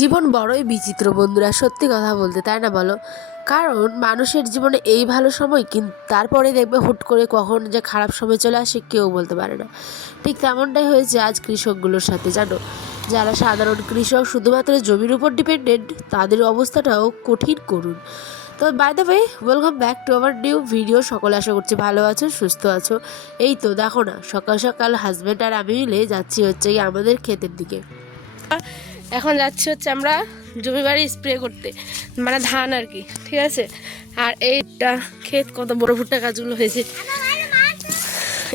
জীবন বড়ই বিচিত্র বন্ধুরা, সত্যি কথা বলতে, তাই না বলো? কারণ মানুষের জীবনে এই ভালো সময়, কিন্তু তারপরে দেখবে হুট করে কখন যে খারাপ সময় চলে আসে কেউ বলতে পারে না। ঠিক তেমনটাই হয়েছে আজ কৃষকগুলোর সাথে, জানো। যারা সাধারণ কৃষক, শুধুমাত্র জমির উপর ডিপেন্ডেন্ট, তাদের অবস্থাটাও কঠিন করুন। তো by the way, welcome back to our new video. সকলে আশা করছি ভালো আছো, সুস্থ আছো। এই তো দেখো না, সকাল সকাল হাজব্যান্ড আর আমি মিলে যাচ্ছি হচ্ছে আমাদের ক্ষেতের দিকে। এখন যাচ্ছি হচ্ছে আমরা জমি বাড়ি স্প্রে করতে, মানে ধান আর কি, ঠিক আছে। আর এইটা ক্ষেত, কত বড় ভুট্টা গাছগুলো হয়েছে।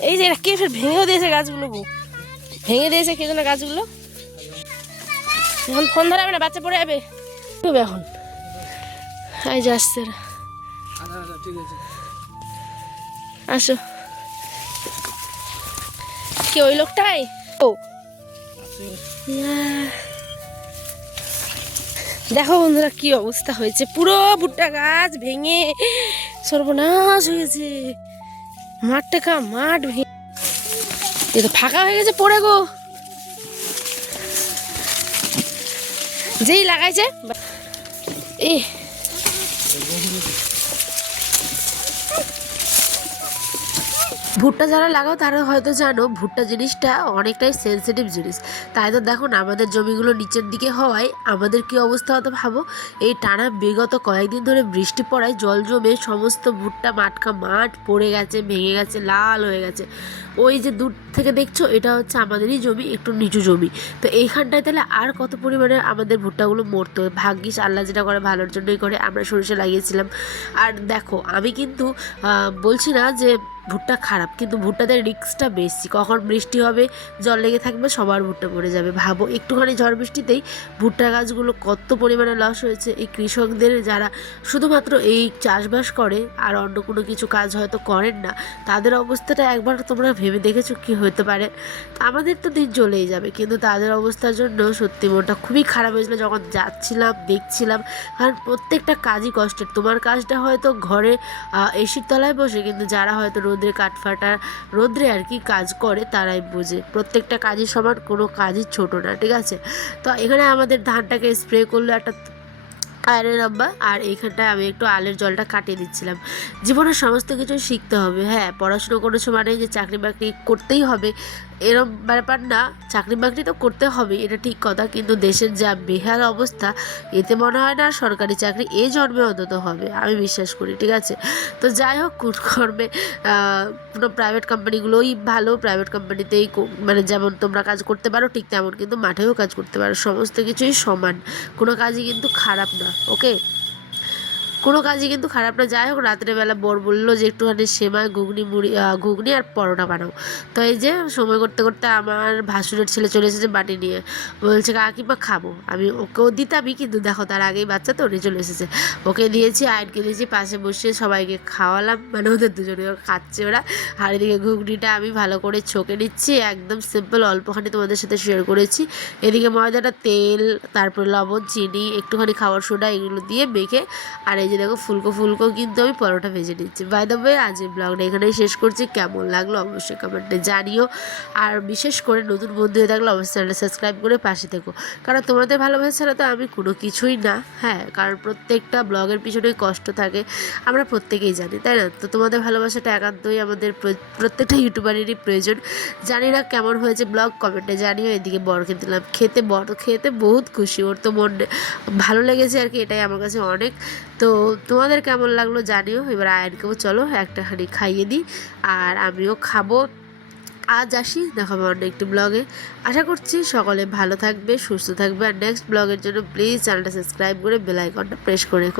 এই যে এটা কে ফের ভেঙেও দিয়েছে গাছগুলো, ভেঙে দিয়েছে কে যেন গাছগুলো। এখন ফোন ধরাবে না, বাচ্চা পড়ে যাবে এখন। এই যে আসছে, আসো। কি ওই লোকটাই? ও দেখো বন্ধুরা, কি অবস্থা হয়েছে, পুরো ভুট্টা গাছ ভেঙে সর্বনাশ হয়েছে। মাঠটা মাঠ ভেঙে এ তো ফাঁকা হয়ে গেছে, পড়ে গো। যেই লাগাইছে এই ভুট্টা যারা লাগাও তারা হয়তো জানো, ভুট্টা জিনিসটা অনেকটাই সেন্সিটিভ জিনিস। তাই তো দেখো না, আমাদের জমিগুলো নিচের দিকে হওয়ায় আমাদের কি অবস্থা হতো ভাবো। এই টানা বিগত কয়েকদিন ধরে বৃষ্টি পড়ায় জল জমে সমস্ত ভুট্টা মাঠকা মাঠ পড়ে গেছে, ভেঙে গেছে, লাল হয়ে গেছে। ওই যে দূর থেকে দেখছো, এটা হচ্ছে আমাদেরই জমি, একটু নিচু জমি। তো এইখানটায় তাহলে আর কত পরিমাণে আমাদের ভুট্টাগুলো মরতো। ভাগ্যিস আল্লাহ যেটা করে ভালোর জন্যই করে, আমরা সরিষা লাগিয়েছিলাম। আর দেখো, আমি কিন্তু বলছি না যে ভুট্টা খারাপ, কিন্তু ভুট্টাদের রিস্কটা বেশি। কখন বৃষ্টি হবে, জল লেগে থাকবে, সবার ভুট্টা পড়ে যাবে। ভাবো, একটুখানি ঝড় বৃষ্টিতেই ভুট্টা গাছগুলো কত পরিমাণে লস হয়েছে। এই কৃষকদের, যারা শুধুমাত্র এই চাষবাস করে আর অন্য কোনো কিছু কাজ হয়তো করেন না, তাদের অবস্থাটা একবার তোমরা ভেবে দেখেছো কি হতে পারে? আমাদের তো দিন চলেই যাবে, কিন্তু তাদের অবস্থার জন্য সত্যি মনটা খুবই খারাপ হয়েছিল যখন যাচ্ছিলাম, দেখছিলাম। কারণ প্রত্যেকটা কাজই কষ্টের। তোমার কাজটা হয়তো ঘরে এসির তলায় বসে, কিন্তু যারা হয়তো রোদ্রে কাঠফাটা রোদ্রে আর কি কাজ করে, তারাই বোঝে প্রত্যেকটা কাজই সমান, কোনো কাজই ছোট না, ঠিক আছে। তো এখানে আমাদের ধানটাকে স্প্রে করলো একটা আয়রন আব্বা, আর এইখানটায় আমি একটু আলের জলটা কাটিয়ে দিচ্ছিলাম। জীবনের সমস্ত কিছু শিখতে হবে। হ্যাঁ, পড়াশুনো করেছো মানে যে চাকরি বাকরি করতেই হবে এরম ব্যাপার না। চাকরি বাকরি তো করতে হবে, এটা ঠিক কথা, কিন্তু দেশের যা বেহাল অবস্থা, এতে মনে হয় না সরকারি চাকরি এই জন্মে অন্তত হবে, আমি বিশ্বাস করি, ঠিক আছে। তো যাই হোক, কোন কর্মে কোনো প্রাইভেট কোম্পানিগুলোই ভালো। প্রাইভেট কোম্পানিতেই মানে যেমন তোমরা কাজ করতে পারো, ঠিক তেমন কিন্তু মাঠেও কাজ করতে পারো। সমস্ত কিছুই সমান, কোনো কাজই কিন্তু খারাপ না, ওকে। কোনো কাজই কিন্তু খারাপ না। যাই হোক, রাত্রেবেলা বর বললো যে একটুখানি সেমাই, ঘুগনি আর পরোটা বানাও। তো এই যে সময় করতে করতে আমার ভাসুরের ছেলে চলে এসেছে বাটি নিয়ে, বলছে কাকিমা খাবো। আমি ওকেও দিতামই, কিন্তু দেখো তার আগেই বাচ্চা তো উনি চলে এসেছে, ওকে দিয়েছি, আইনকে দিয়েছি, পাশে বসে সবাইকে খাওয়ালাম, মানে ওদের দুজনে খাচ্ছে ওরা। আর এদিকে ঘুগনিটা আমি ভালো করে ছকে নিচ্ছি, একদম সিম্পল, অল্পখানি তোমাদের সাথে শেয়ার করেছি। এদিকে ময়দাটা, তেল, তারপর লবণ, চিনি, একটুখানি খাওয়ার সোডা, এগুলো দিয়ে মেখে, আর এই যে দেখো ফুলকো ফুলকো কিন্তু আমি পরোটা ভেজে নিচ্ছি। বাই দ্য ওয়ে, আজ এই ব্লগটা এখানেই শেষ করছি। কেমন লাগলো অবশ্যই কমেন্টে জানিও। আর বিশেষ করে নতুন বন্ধু হয়ে থাকলে অবশ্যই চ্যানেলটা সাবস্ক্রাইব করে পাশে থেকো, কারণ তোমাদের ভালোবাসা ছাড়া তো আমি কোনো কিছুই না। হ্যাঁ, কারণ প্রত্যেকটা ব্লগের পিছনেই কষ্ট থাকে, আমরা প্রত্যেকেই জানি, তাই না? তো তোমাদের ভালোবাসাটা একান্তই আমাদের প্রত্যেকটা ইউটিউবারেরই প্রয়োজন। জানি না কেমন হয়েছে ব্লগ, কমেন্টে জানিও। এদিকে বড়কে দিলাম খেতে, বড় খেতে বহুত খুশি, ওর তো মন ভালো লেগেছে আর কি, এটাই আমার কাছে অনেক। তো তোমাদের কেমন লাগলো জানিও। এবার আয়নকেও চলো একটাখানি খাইয়ে দিই, আর আমিও খাবো। আজ আসি, দেখাবো অন্য একটি ব্লগে। আশা করছি সকলে ভালো থাকবে, সুস্থ থাকবে। আর নেক্সট ব্লগের জন্য প্লিজ চ্যানেলটা সাবস্ক্রাইব করে বেল আইকনটা প্রেস করে রেখো।